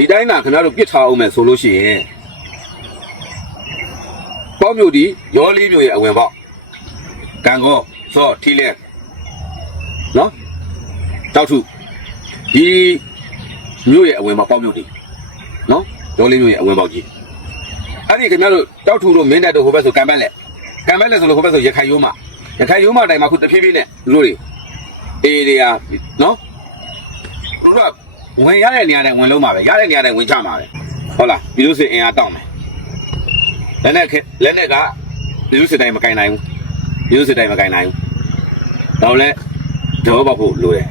ဒီတိုင်းသာခင်ဗျားတို့ပြစ်ထားအောင်မယ်ဆိုလို့ရှိရင်ပေါ့မြို့ဒီရောလေးမြို့ရဲ့အဝင်ပေါက်ကံကောစောထီလဲနော်တောက်ထုဒီမြို့ရဲ့အဝင်ပေါက်ပေါ့မြို့ဒီနော်ရောလေးမြို့ရဲ့အဝင်ပေါက်ကြီးအဲ့ဒီခင်ဗျားတို့တောက်ထုတို့မင်းတက်တို့ဟိုဘက်ဆိုကံပက်လက်ကံပက်လက်ဆိုလို့ဟိုဘက်ဆိုရခိုင်ရိုးမရခိုင်ရိုးမတိုင်မှာခုတဖြည်းဖြည်းနဲ့လူတို့တွေအေးတွေကနော်တို့က ဝင်ရတဲ့နေရာတိုင်းဝင်လုံးမှာပဲရတဲ့နေရာတိုင်းဝင်ချမှာပဲဟုတ်လားပြီးလို့ဆိုရင်အင်အားတောင်းမယ်လက်နဲ့ခေလက်နဲ့ကပြီးလို့စတိုင်းမကင်နိုင်ဘူးပြီးလို့စတိုင်းမကင်နိုင်ဘူးတော့လဲတော့ပေါ့ဖို့လိုတယ်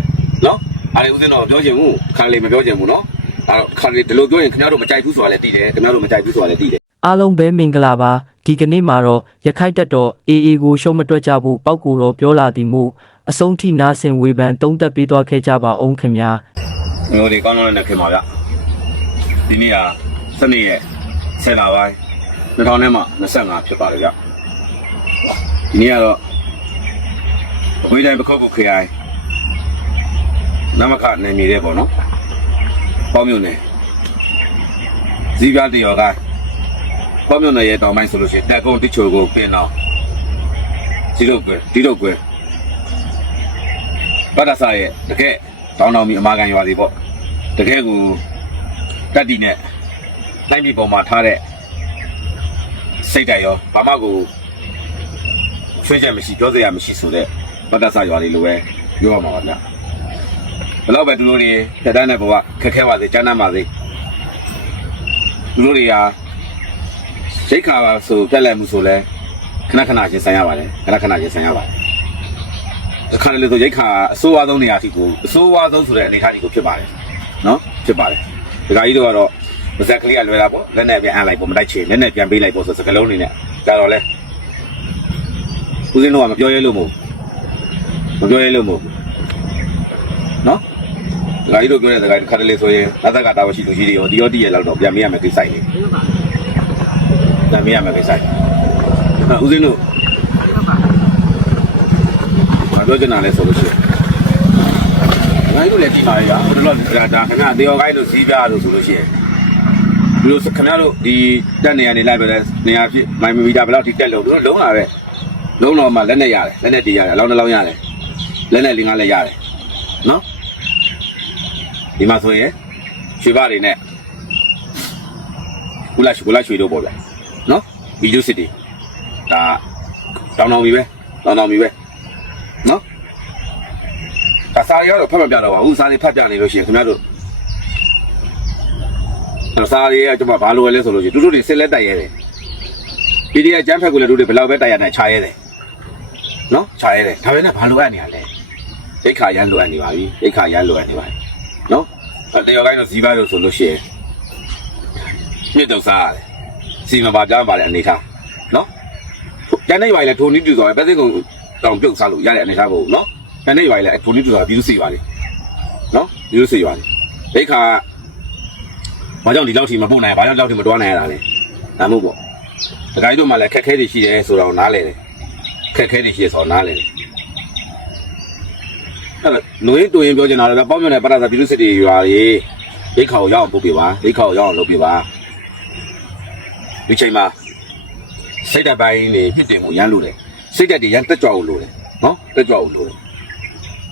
နော်အားလည်းဦးစင်းတော့ပြောချင်ဘူးခါလေးမပြောချင်ဘူးနော်အဲ့တော့ခါလေးဒီလိုပြောရင်ခင်ဗျားတို့မကြိုက်ဘူးဆိုတာလည်းသိတယ်ခင်ဗျားတို့မကြိုက်ဘူးဆိုတာလည်းသိတယ်အားလုံးပဲမင်္ဂလာပါဒီကနေ့မှာတော့ရခိုက်တက်တော် AA ကိုရှုံးမတွက်ကြဘူးပောက်ကူတော့ပြောလာသည်မို့အဆုံးထိနာဆင်ဝေဖန်တုံးသက်ပေးသွားခဲ့ကြပါအောင်ခင်ဗျာ မျိုးတွေကောင်းကောင်းနဲ့ခင်ပါဗျဒီနေ့ဟာစနေရဲ့ဆယ်လပိုင်း2000နဲ့မှ25ဖြစ်ပါလေဗျဒီနေ့ကတော့အဝေးတိုင်းပခုတ်ကုခရိုင်နမခနယ်မြေတဲ့ပေါ့နော်ပေါ့မြို့နယ်ဇီးပြတရော်ကပေါ့မြို့နယ်ရဲ့တောင်ပိုင်းဆိုလို့ရှိရင်တက်ကုန်းတိချိုကိုပင်တော့ဒီတော့ကွယ်ဒီတော့ကွယ်ပတ္တဆာရဲ့တကယ် တောင်းတောင်းပြီးအမာကန်ရွာတွေပေါ့တကယ်ကိုတက်တီနဲ့တိုင်းပြည်ပေါ်မှာထားတဲ့စိတ်ဓာတ်ရောဘာမှကိုဆွေးချက်မရှိပြောစရာမရှိဆိုတဲ့ပတ္တဆာရွာတွေလိုပဲပြောရမှာပါဗျဘယ်တော့ပဲသူတို့တွေတက်တန်းတဲ့ဘဝခက်ခဲပါစေကျန်းမ်းပါစေသူတို့တွေဟာရိတ်ခါပါဆိုပြက်လက်မှုဆိုလဲခဏခဏချင်းဆိုင်ရပါတယ်ခဏခဏချင်းဆိုင်ရပါတယ် အခါလေဆိုရိတ်ခါအဆိုးဝါးဆုံးနေရာထိကိုအဆိုးဝါးဆုံးဆိုတဲ့အနေအထားကြီးကိုဖြစ်ပါတယ်နော်ဖြစ်ပါတယ်ဒီကကြီးတို့ကတော့ပါဇက်ကလေးကလွယ်တာပေါ့လက်နဲ့ပြန်အမ်းလိုက်ပေါ့မတိုက်ချေလက်နဲ့ပြန်ပေးလိုက်ပေါ့ဆိုစကလုံးနေနဲ့ဒါတော့လဲဦးစင်းတို့ကမပြောရဲလို့မဟုတ်မပြောရဲလို့မဟုတ်နော်ဒီကကြီးတို့ပြောတဲ့စကားတစ်ခါတလေဆိုရင်လက်သက်ကတာဝရှိလူကြီးတွေရောဒီရောတည့်ရလောက်တော့ပြန်မေးရမယ်ကိစ္စကြီးပြန်မေးရမယ်ကိစ္စကြီးအဲ့ဦးစင်းတို့ဘာ ပြောချင်တာလဲဆိုလို့ရှိရင်ငါတို့လည်းဒီပါရဟိုတော့ဒါဒါခင်ဗျာတေယောကိုင်းတို့ဈေးပြလို့ဆိုလို့ရှိရင်ဒီလိုခင်ဗျားတို့ဒီတက်နေရနေလိုက်ပဲနေရာဖြစ်မိုင်မီတာဘယ်လောက်ထိတက်လို့တို့လုံးလာပဲလုံးတော့မှလက်နဲ့ရတယ်လက်နဲ့တည်ရတယ်အလောင်းတစ်လောင်းရတယ်လက်နဲ့လေးငါးလက်ရတယ်နော်ဒီမှာဆိုရင်ရွှေပါတွေနဲ့ကုလားကုလားရွှေတို့ပေါ့ဗျာနော်ဗီဒီယိုစစ်တီဒါတောင်းတောင်းပြီပဲတောင်းတောင်းပြီပဲ နော်ဒါစာရီကတော့ဖတ်မပြတော့ပါဘူးစာရီဖတ်ပြနေလို့ရှိရင်ခင်ဗျားတို့အဲ့စာရီကကျွန်မဘာလို့လဲဆိုလို့ရှိရင်တို့တို့တွေစစ်လက်တိုက်ရဲတယ်ဒီဒီကကျန်းဖက်ကိုလည်းတို့တွေဘယ်လောက်ပဲတိုက်ရနိုင်ခြာရဲတယ်နော်ခြာရဲတယ်ဒါပဲနဲ့ဘာလို့အပ်နေရလဲဒိတ်ခါရမ်းလိုအပ်နေပါပြီဒိတ်ခါရမ်းလိုအပ်နေပါပြီနော်အဲ့တယောက်ကိုင်းတော့ဇီးပါလို့ဆိုလို့ရှိရင်မြစ်တော့စားရတယ်စီမပါကြမ်းပါလေအနေထားနော်ကျန်တဲ့ရွာလည်းထိုနည်းတူသွားပဲပဲစိတ်ကုန် တောင်ပြုတ်စားလို့ရတဲ့အနေထားကိုနော်တနေ့ရွာလေထိုနည်းတူတာပြီးသူစီပါလေနော်ပြီးသူစီပါလေဒိတ်ခါဘာကြောင့်ဒီလောက်ထိမပို့နိုင်ဘာကြောင့်ဒီလောက်ထိမတွားနိုင်ရတာလဲဒါမို့ပေါ့ဒကာကြီးတို့မှလည်းခက်ခဲတွေရှိတယ်ဆိုတော့နားလဲတယ်ခက်ခဲတွေရှိရဆိုတော့နားလဲတယ်အဲ့တော့လူရင်းတူရင်ပြောချင်တာလည်းပေါ့မြနဲ့ပရသာပြီးသူစစ်တွေရွာကြီးဒိတ်ခါကိုရောက်အောင်ပို့ပြပါဒိတ်ခါကိုရောက်အောင်လုပ်ပြပါဒီချိန်မှာစိတ်ဓာတ်ပိုင်းနေဖြစ်တယ်မှုရမ်းလို့တယ် စိတ်ဓာတ်တွေရမ်းတက်ကြွအောင်လို့တယ်နော်တက်ကြွအောင်လို့တယ်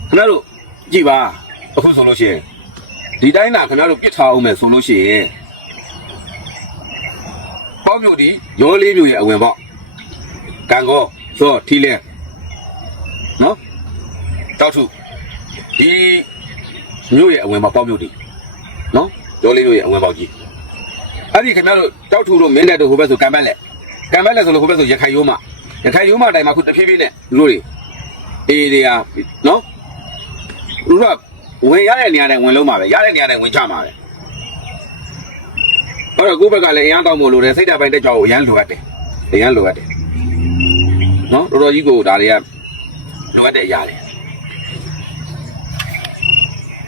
ခင်ဗျားတို့ကြည်ပါအခုဆိုလို့ရှိရင်ဒီတိုင်းသာခင်ဗျားတို့ပြစ်ထားအောင်မယ်ဆိုလို့ရှိရင်ပေါ့မြို့ဒီရောလေးမြို့ရဲ့အဝင်ပေါ့ကံကောစောထီလဲနော်တောက်ထုဒီမြို့ရဲ့အဝင်ပေါ့ပေါ့မြို့ဒီနော်ရောလေးမြို့ရဲ့အဝင်ပေါ့ကြီးအဲ့ဒီခင်ဗျားတို့တောက်ထုတို့မင်းတက်တို့ဟိုဘက်ဆိုကံပက်လက်ကံပက်လက်ဆိုလို့ဟိုဘက်ဆိုရခိုင်ရိုးမ ရခိုင်ရိုးမတိုင်မှာခုတဖြည်းဖြည်းနဲ့လူတို့တွေအေးတွေကနော်လူကဝင်ရတဲ့နေရာတိုင်းဝင်လုံးမှာပဲရတဲ့နေရာတိုင်းဝင်ချမှာပဲအဲ့တော့ကိုယ့်ဘက်ကလည်းအရန်တောင်းဖို့လိုတယ်စိတ်ဓာတ်ပိုင်းတက်ကြွကိုအရန်လိုအပ်တယ်အရန်လိုအပ်တယ်နော်တော်တော်ကြီးကိုဒါတွေကလိုအပ်တဲ့အရာတွေ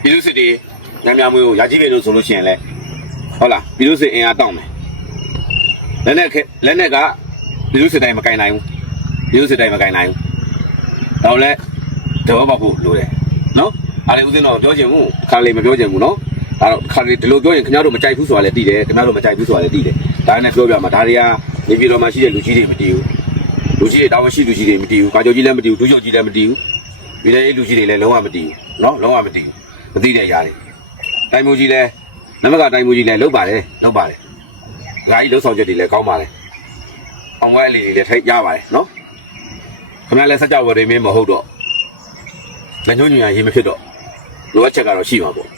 ပြည်သူစစ်တွေညံ့ညံ့မွေးကိုရာကြီးပင်လို့ဆိုလို့ရှိရင်လည်းဟုတ်လားပြည်သူစစ်အင်အားတောင်းမယ်လက်နဲ့ခဲလက်နဲ့ကပြည်သူစစ်တိုင်းမကင်နိုင်ဘူး ပြည်သူစစ်တိုင်းမကင်နိုင်ဘူးတော့လည်းတော့ပေါ့ဖို့လိုတယ်နော်အားလည်းဦးစင်းတော့ပြောချင်ဘူးခါလေးမပြောချင်ဘူးနော်ဒါတော့ခါရီဒီလိုပြောရင်ခင်ဗျားတို့မကြိုက်ဘူးဆိုတာလည်းသိတယ်ခင်ဗျားတို့မကြိုက်ဘူးဆိုတာလည်းသိတယ်ဒါနဲ့ပြောပြမှာဒါတွေကနေပြည်တော်မှာရှိတဲ့လူကြီးတွေမတည်ဘူးလူကြီးတွေတာဝန်ရှိလူကြီးတွေမတည်ဘူးကာချုပ်ကြီးလည်းမတည်ဘူးဒုချုပ်ကြီးလည်းမတည်ဘူးပြည်တဲ့လူကြီးတွေလည်းလုံးဝမတည်ဘူးနော်လုံးဝမတည်ဘူးမသိတဲ့ຢာတွေတိုင်းမူကြီးလည်းနမကတိုင်းမူကြီးလည်းလုံးပါတယ်လုံးပါတယ်ဓာကြီးလုံးဆောင်ချက်တွေလည်းကောင်းပါတယ်အောင်ဝဲအလေးတွေလည်းထိတ်ရပါတယ်နော် ခင်ဗျားလည်းစကြဝဠာတွေမင်းမဟုတ်တော့လက်ညှိုးညွှန်ရရေးမဖြစ်တော့လိုအပ်ချက်ကတော့ရှိမှာပေါ့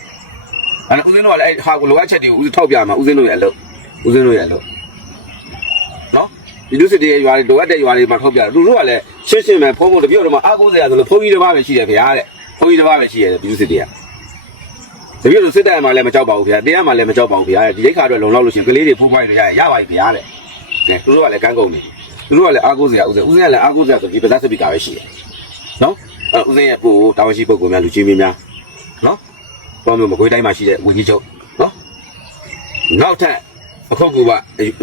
အဲ့ဒါဦးစင်းတို့ကလည်းအဲ့ဟာကိုလိုအပ်ချက်တွေကိုဦးထောက်ပြမှာဦးစင်းတို့ရဲ့အလုပ်ဦးစင်းတို့ရဲ့အလုပ်နော်ဒီလူစစ်တွေရွာတွေလိုအပ်တဲ့ရွာတွေမှာထောက်ပြတယ်သူတို့ကလည်းရှင်းရှင်းပဲဖုန်းဖုန်းတပြည့်တော့မှအားကိုးစရာဆိုလို့ဖုန်းကြီးတစ်ပါးပဲရှိတယ်ဗျာတဲ့ဖုန်းကြီးတစ်ပါးပဲရှိရတယ်ဒီလူစစ်တွေကတပြည့်လို့စစ်တပ်မှာလည်းမကြောက်ပါဘူးဗျာတရားမှာလည်းမကြောက်ပါဘူးဗျာတဲ့ဒီလိခါအတွက်လုံလောက်လို့ရှိရင်ကလေးတွေဖူးပွားရရရပါပြီဗျာတဲ့ကဲသူတို့ကလည်းကန်းကုန်နေ သူတို့ကလည်းအားကိုးစရာဦးစင်းဦးစင်းကလည်းအားကိုးစရာဆိုဒီပဇက်စပီကာပဲရှိတယ်နော်အဲ့ဦးစင်းရဲ့ကိုတာဝန်ရှိပုဂ္ဂိုလ်များလူကြီးမင်းများနော်ပေါင်းမျိုးမကွေးတိုင်းမှာရှိတဲ့ဝင်းကြီးချုပ်နော်နောက်ထပ်အခုကူပါ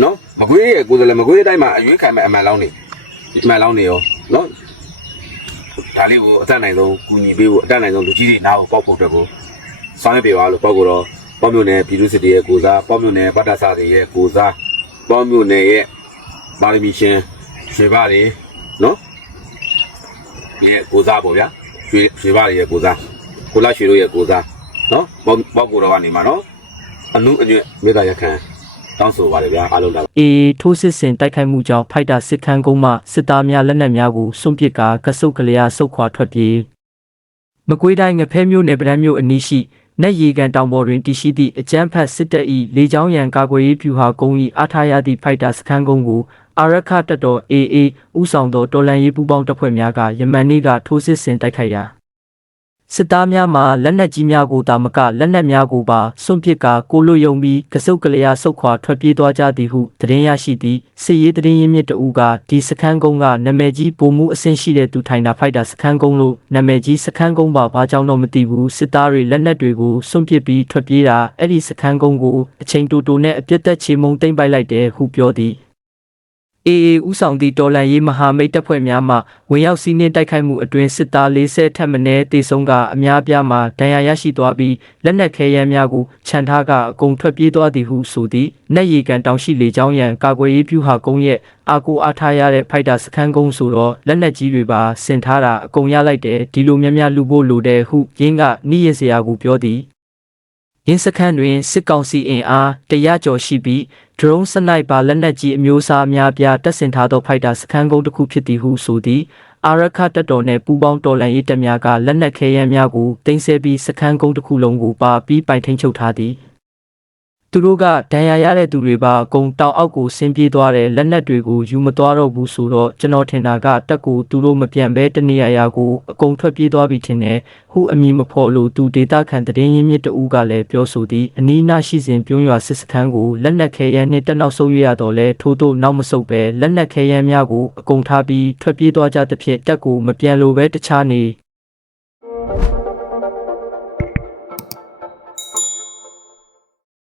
နော်မကွေးရဲ့ကိုယ်စားလှယ်မကွေးတိုင်းမှာအရွေးခံမဲ့အမှန်လောင်းနေအမှန်လောင်းနေရောနော်ဒါလေးကိုအတတ်နိုင်ဆုံးကူညီပေးဖို့အတတ်နိုင်ဆုံးလူကြီးတွေနားကိုပေါက်ဖို့အတွက်ကိုစောင်းရပေးပါလို့ပေါက်ကိုတော့ပေါမျိုးနယ်ပြည်သူစစ်တွေရဲ့ကိုစားပေါမျိုးနယ်ဗတ္တဆတွေရဲ့ကိုစားပေါမျိုးနယ်ရဲ့ပါရမီရှင် ရွှေပါတွေနော်ဒီရဲ့ကိုစားပေါ့ဗျာရွှေရွှေပါတွေရဲ့ကိုစားကိုလာရွှေတို့ရဲ့ကိုစားနော်ပေါက်ပေါက်ကိုတော့ကနေမှာနော်အနုအညွတ်မေတ္တာရက်ခံတောင်းဆိုပါတယ်ဗျာအားလုံးဒါအေးထိုးစစ်ဆင်တိုက်ခိုက်မှုကြောင့်ဖိုက်တာစစ်ခန်းကုန်းမှစစ်သားများလက်နက်များကိုစွန့်ပစ်ကာကဆုပ်ကလျာဆုတ်ခွာထွက်ပြေးမကွေးတိုင်းငဖဲမြို့နယ်ဗရန်မြို့အနီးရှိနက်ရီကန်တောင်ပေါ်တွင်တည်ရှိသည့်အကြမ်းဖက်စစ်တပ်၏လေကြောင်းရန်ကာကွယ်ရေးဗျူဟာကုန်း၏အားထားရသည့်ဖိုက်တာစခန်းကုန်းကို အာရခတပ်တော် AA ဥဆောင်သောတော်လန်ရေးပူးပေါင်းတပ်ဖွဲ့များကယမန်နေ့ကထိုးစစ်ဆင်တိုက်ခိုက်ရာစစ်သားများမှလက်နက်ကြီးများကိုတာမကလက်နက်များကိုပါစွန့်ပစ်ကာကိုလွတ်ယုံပြီးကစုပ်ကလျာဆုတ်ခွာထွက်ပြေးသွားကြသည်ဟုသတင်းရရှိသည့်စစ်ရေးသတင်းရင်းမြစ်တအူးကဒီစခန်းကုန်းကနာမည်ကြီးပုံမှုအဆင့်ရှိတဲ့သူထိုင်တာဖိုက်တာစခန်းကုန်းလို့နာမည်ကြီးစခန်းကုန်းပါဘာကြောင့်တော့မသိဘူးစစ်သားတွေလက်နက်တွေကိုစွန့်ပစ်ပြီးထွက်ပြေးတာအဲ့ဒီစခန်းကုန်းကိုအချိန်တူတူနဲ့အပြစ်သက်ချေမှုန်းသိမ့်ပိုက်လိုက်တယ်ဟုပြောသည် အေအေဥဆောင်သည့်တော်လန်ရေးမဟာမိတ်တပ်ဖွဲ့များမှဝင်ရောက်စီးနင်းတိုက်ခိုက်မှုအတွင်းစစ်သား40ထက်မနည်းတေဆုံးကအများပြားမှဒဏ်ရာရရှိသွားပြီးလက်နက်ခဲယမ်းများကိုခြံထားကအကုန်ထွက်ပြေးသွားသည်ဟုဆိုသည်နက်ရီကန်တောင်ရှိလေကြောင်းရန်ကာကွယ်ရေးပြုဟာကုန်းရဲ့အာကိုအားထားရတဲ့ဖိုက်တာစခန်းကုန်းဆိုတော့လက်နက်ကြီးတွေပါဆင်ထားတာအကုန်ရလိုက်တယ်ဒီလိုများများလူဖို့လိုတယ်ဟုရင်းကနှီးရစရာကိုပြောသည် ရင်းစခန်းတွင်စစ်ကောင်စီအင်အားတရကျော်ရှိပြီး drone စနိုက်ပါလက်နက်ကြီးအမျိုးအစားအများပြားတပ်ဆင်ထားသောဖိုက်တာစခန်းကုန်းတစ်ခုဖြစ်သည်ဟုဆိုသည်အာရခတပ်တော်နှင့်ပူးပေါင်းတော်လှန်ရေးတပ်များကလက်နက်ခဲယမ်းများကိုတင်ဆက်ပြီးစခန်းကုန်းတစ်ခုလုံးကိုပါပြီးပိုင်ထိန်ချုပ်ထားသည် သူတို့ကဒဏ်ရာရတဲ့သူတွေပါအကုန်တောင်အောက်ကိုဆင်းပြေးသွားတယ်လက်နက်တွေကိုယူမသွားတော့ဘူးဆိုတော့ကျွန်တော်ထင်တာကတက်ကိုသူတို့မပြန်ဘဲတနေရာရာကိုအကုန်ထွက်ပြေးသွားပြီထင်တယ်ဟုအမည်မဖော်လို့သူဒေတာခန်တည်င်းရင်းမြစ်တူကလည်းပြောဆိုသည်အနီးနားရှိစဉ်ပြုံးရွာစစ်စခန်းကိုလက်နက်ခဲယမ်းနှင့်တက်နောက်ဆုံးရရတော့လဲထိုးတို့နောက်မဆုတ်ပဲလက်နက်ခဲယမ်းများကိုအကုန်ထားပြီးထွက်ပြေးသွားကြသဖြင့်တက်ကိုမပြန်လိုပဲတခြားနေ